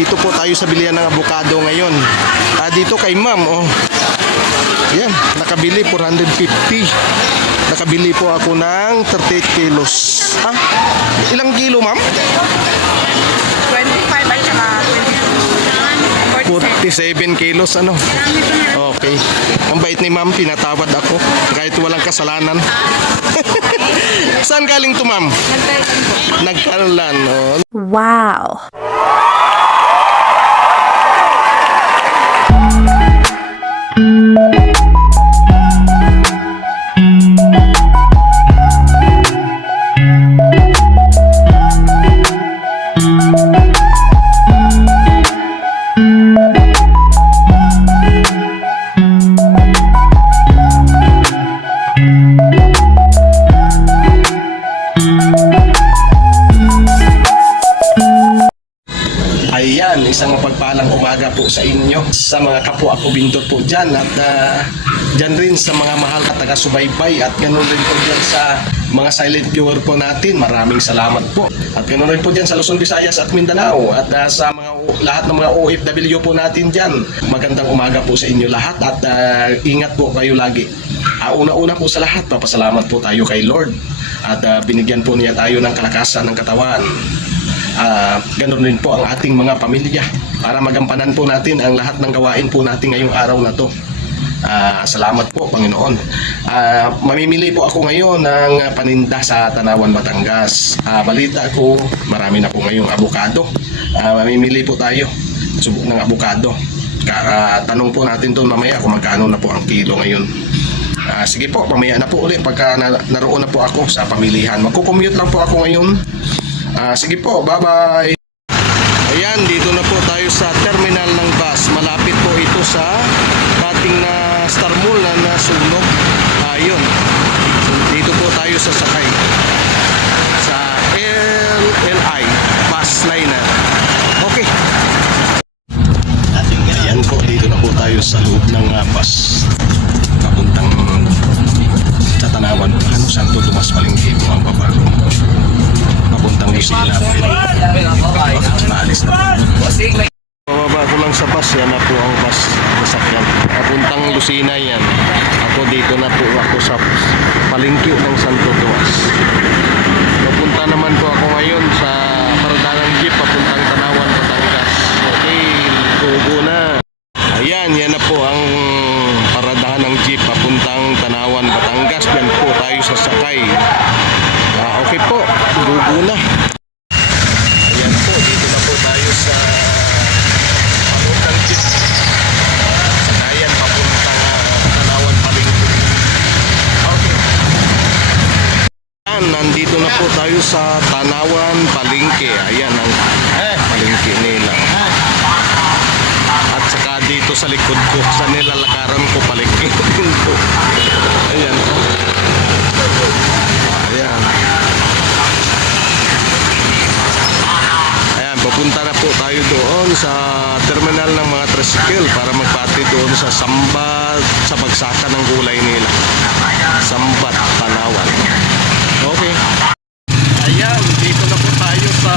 dito po tayo sa bilihan ng abukado ngayon. Ah, dito kay ma'am, oh. Yan, nakabili 450. Nakabili po ako ng 38 kilos. Ah, ilang kilo ma'am? 25 at saka 22. 47 kilos ano. Okay. Ang bait ni ma'am, pinatawad ako kahit walang kasalanan. Saan galing to ma'am? Nagkarolan. Oh. Wow. Ayan, sa inyo, sa mga kapwa ko bindor po dyan at uh, dyan rin sa mga mahal na taga-subaybay at ganoon rin po dyan sa mga silent viewer po natin. Maraming salamat po. At ganoon rin po dyan sa Luzon, Visayas at Mindanao at uh, sa mga lahat ng mga OFW po natin dyan. Magandang umaga po sa inyo lahat at uh, ingat po kayo lagi. Uh, una-una po sa lahat, papasalamat po tayo kay Lord at uh, binigyan po niya tayo ng kalakasan ng katawan Ah, ganun rin po ang ating mga pamilya para magampanan po natin ang lahat ng gawain po natin ngayong araw na to. Ah, salamat po, Panginoon. Ah, mamimili po ako ngayon ng paninda sa Tanawan, Batangas. Ah, balita ko, marami na po ngayong abukado. Ah, mamimili po tayo subok ng abukado. Ka- ah, tanong po natin doon mamaya kung magkano na po ang kilo ngayon. Ah, sige po, mamaya na po ulit pagka na, naroon na po ako sa pamilihan. Magkukommute lang po ako ngayon. Ah, sige po, bye-bye. Ayan, dito na po tayo sa terminal ng bus. Malapit po ito sa dating na Star Mall na nasunog. Ayun. So, dito po tayo sa sakay. Sa LLI bus liner. Okay. Ayan po, dito na po tayo sa loob ng ah, bus. Papuntang sa Tanawan. Ano, Santo Tomas Palengke, mga babago. Papuntang Lucena. Okay, maalis na po. Bababa ko lang sa bus, yan na po ang bus sasakyan. Papuntang Lucena yan. Ako dito na po ako sa palengke ng Santo Tomas. Papunta naman po ako ngayon sa Paradanan Jeep papuntang Tanawan, Batangas. Okay, go na. Ayan, yan na po ang paradahan ng jeep papuntang Tanawan, Batangas. Yan po tayo sasakay. Ah, okay po, dugo na. Ayan po, dito na po tayo sa panuntang jeep. Sakayan papuntang Tanawan, Palengke. Okay. Ayan, nandito na po tayo sa Tanawan, Palengke. Ayan ang palengke nila. At saka dito sa likod ko, sa nilalakaran ko palengke din po. Ayan po. Ayan. Ayan, pupunta na po tayo doon sa terminal ng mga tricycle para magpati doon sa Sambat, sa bagsakan ng gulay nila. Sambat, Tanawan. Okay. Ayan, dito na po tayo sa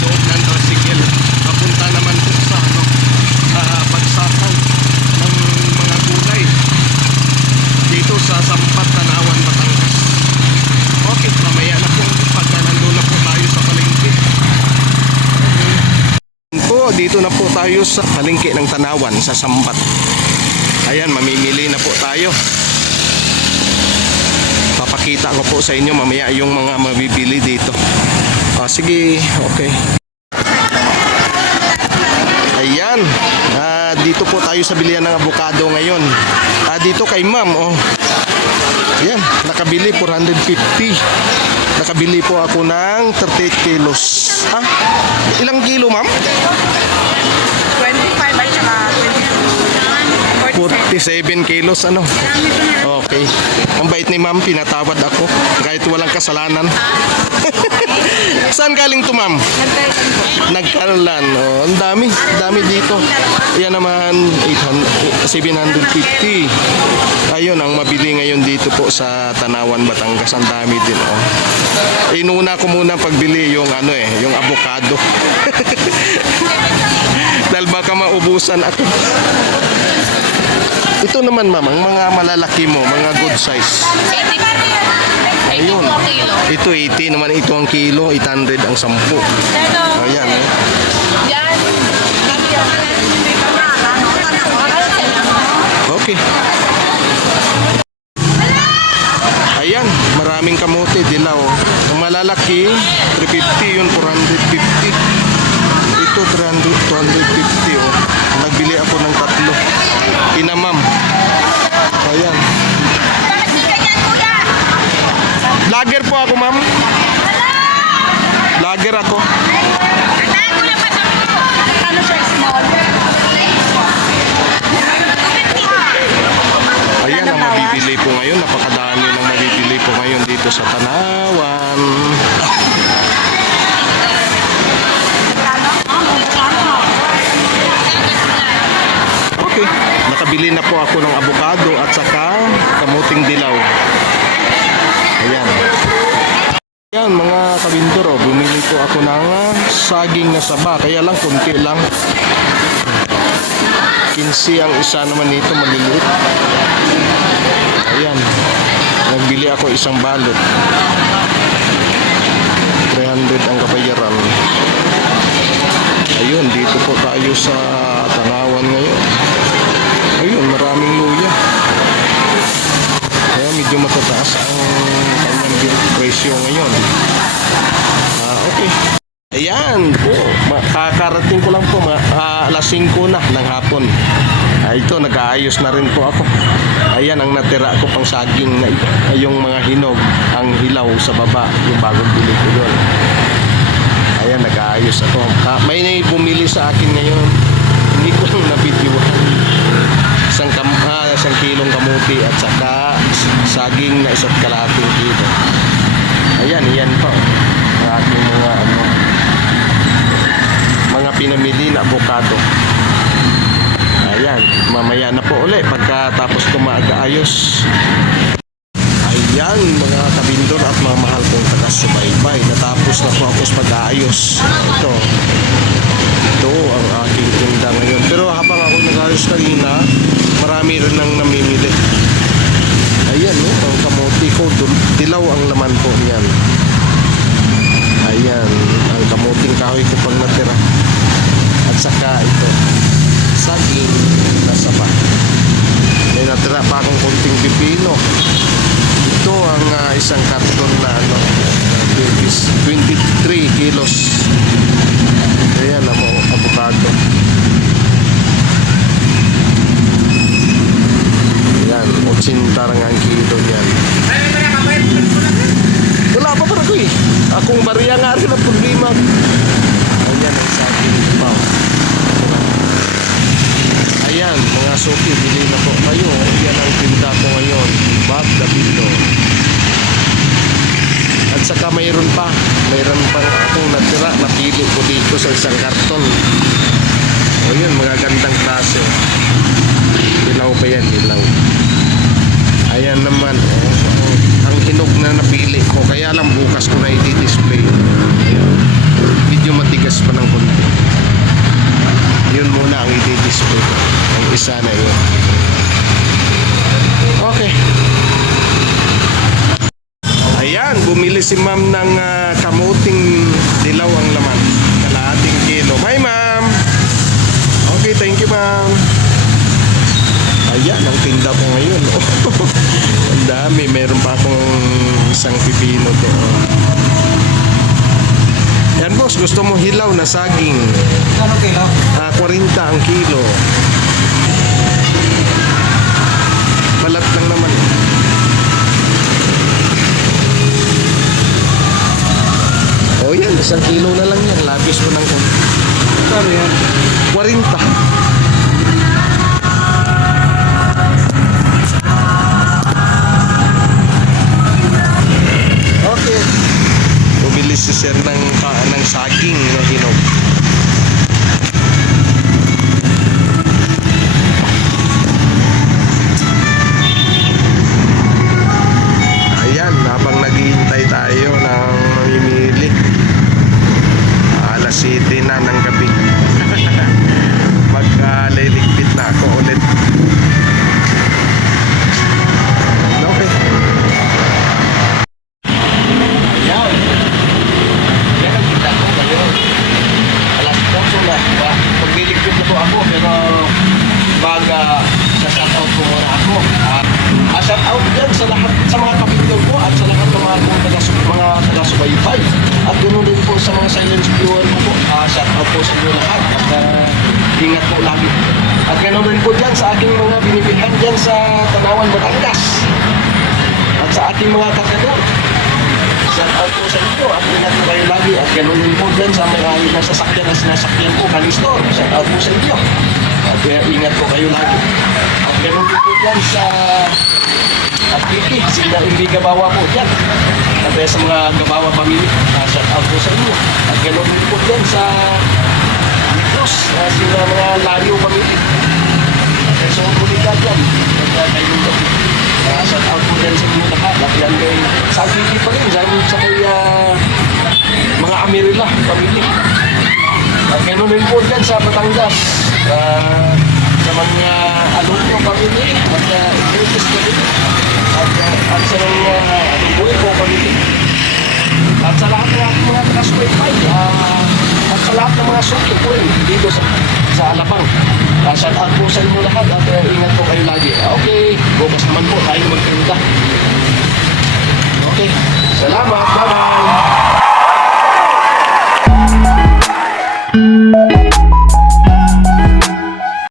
loob ng tricycle. Papunta naman po sa ano, sa bagsakan ng mga gulay. Dito sa Sambat, Tanawan, Batangas. Okay, mamaya na po pagka nandun na po tayo sa palengke. Po, dito na po tayo sa palengke ng Tanawan sa Sambat. Ayan, mamimili na po tayo. Papakita ko po sa inyo mamaya yung mga mabibili dito. Ah, sige, okay. Ayan, ah, dito po tayo sa bilihan ng abukado ngayon. Ah, dito kay ma'am, oh. Ayan, nakabili 450. Nakabili po ako ng 38 kilos. Ah, ilang kilo ma'am? 47 kilos ano. Okay. Ang bait ni ma'am, pinatawad ako kahit walang kasalanan. Saan galing to ma'am? Nagkarolan. Oh, ang dami. Dami dito. Yan naman 800, 750. Ayun ang mabili ngayon dito po sa Tanawan, Batangas. Ang dami din oh. Inuna ko muna pagbili yung ano eh, yung avocado. baka maubusan ako. Ito naman ma'am, ang mga malalaki mo, mga good size. 80 Ayun. 84 kilo. Ito 80 naman ito ang kilo, 800 ang 10. Pero, Ayan eh. Okay. Ayan, maraming kamote, dilaw. Ang malalaki, 350 yun, 450. Ito, 300, 250 ngayon. Napakadami ng mabibili po ngayon dito sa Tanawan. Okay. Nakabili na po ako ng avocado at saka kamuting dilaw. Ayan. Ayan mga kabindor, oh, bumili po ako ng saging na saba. Kaya lang, kunti lang. 15 ang isa naman nito, maliliit. Ayan. Nagbili ako isang balot. 300 ang kabayaran. Ayun, dito po tayo sa Tangawan ngayon. Ayun, maraming luya. Kaya medyo matataas ang kanyang presyo ngayon. Ah, okay. Ayan po, kakarating ko lang po, ah, alas 5 na ng hapon. Ah, ito, nag-aayos na rin po ako. Ayan, ang natira ko pang saging na yung mga hinog, ang hilaw sa baba, yung bagong bili ko doon. Ayan, nag-aayos ako. Ah, may nai- bumili sa akin ngayon. Hindi ko lang nabidyohan. Isang, kam ah, isang kilong kamuti at saka saging na isa't kalating kilo. Ayan, yan po. Ang aking mga ano, pinamili na avocado. Ayan, mamaya na po uli pagkatapos ko mag-ayos. Ayan, mga kabindor at mga mahal kong taga-subaybay. Natapos na po ako sa pag-aayos. Ito. Ito ang aking tinda ngayon. Pero habang ako nag-ayos kanina, marami rin nang namimili. Ayan, no, ang kamote ko, dilaw ang laman po niyan. Ayan, ang kamuting kahoy ko pang natira. At saka ito, saging na saba. May natira pa akong konting pipino. Ito ang ah, isang karton na ano, 20 23 kilos. Ayan, ang avocado. Ayan, 80 lang ang kilo niyan. Wala pa para ko eh. Akong bariya nga rin ang problema. Ayan ang saging pa. Ayan, mga suki, bili na po kayo. Yan ang tinda ko ngayon. Bag Dabilo. At saka mayroon pa. Mayroon pa akong natira. Napili ko dito sa isang karton. O yun, mga gandang klase. Dilaw pa yan, dilaw. Ayan naman, oh, oh, ang hinog na napili ko. Kaya lang bukas ko na i-display. Ayan. Medyo matigas pa ng konti. Yun muna ang i-display. Ang isa na yun. Okay. Ayan, bumili si ma'am ng ah, kamuting dilaw ang laman. Kalahating kilo. Hi ma'am! Okay, thank you ma'am. Ayan, ang tinda ko ngayon. ang dami. Meron pa akong isang pipino to. Boss, gusto mo hilaw na saging. Ano kilo? Ah, 40 ang kilo. Balat lang naman. Oh yan, isang kilo na lang yan. Labis ko ng konti. Ano yan? 40. Okay. Bumili si sir ng, isa-shoutout ko muna ako. At uh, shoutout yan sa lahat sa mga kapitbahay ko at sa lahat ng mga taga, mga taga-subaybay. At ganoon din po sa mga silent viewer ko po. Uh, shoutout po sa inyo lahat. At uh, ingat po lagi. At ganoon din po dyan sa aking mga binibilhan dyan sa Tanawan, Batangas. At sa ating mga kakador. Shoutout po sa inyo rin po dyan sa mga mga sasakyan na sinasakyan po, kanistor. Shout out po sa inyo. At uh, ingat po kayo lagi. At din po dyan sa at Kiki, sila hindi gabawa po dyan. At eh, sa mga gabawa pamilya, uh, shout out po sa inyo. At din po dyan sa Negros, uh, sila mga layo pamilya. At sa mga dyan, at uh, kayong. Uh, shout out po dyan sa inyo lahat. At yan kay sa pa rin, sa, po dyan sa Batangas. Uh, sa mga alumno kami din, mga eh. apprentices kami din, at, uh, uh, at sa mga alumno po kami din. Eh. At sa lahat ng ating mga taga-suway uh, at sa lahat ng mga suki po rin dito sa, sa Alabang. Uh, shout out po sa inyo lahat at uh, ingat po kayo lagi. Ah, okay, bukas naman po tayo magkanda. Okay, salamat, bye-bye! Thank you.